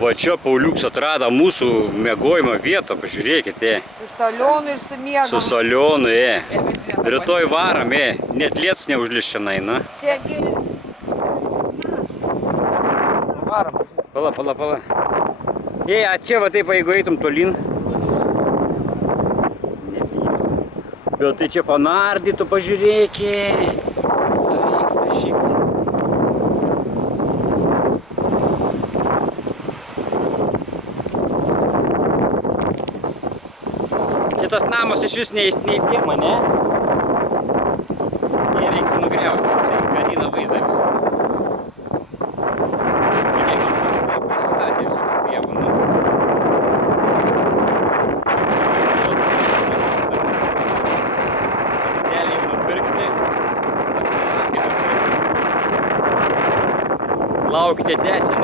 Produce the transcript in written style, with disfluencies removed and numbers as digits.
Va čia Pauliuks atrado mūsų mėgojimo vietą, pažiūrėkite. Su salionu ir su miegu. Su salionu, Rytoj varam, net lietus neužlis šiandien, na. Čiagi. Varam. Pala. A čia va taip, jeigu eitum tolin. Bet tai čia panardytų, pažiūrėkė. Eikta šit. Šitas namas iš vis neįdėma, ne? Jie reiktų nugriauti, jisai gadina vaizdą visą. Čia negali pasistatė visą pievą, nu. Vamzdeliai jau nupirkti. Laukite 10.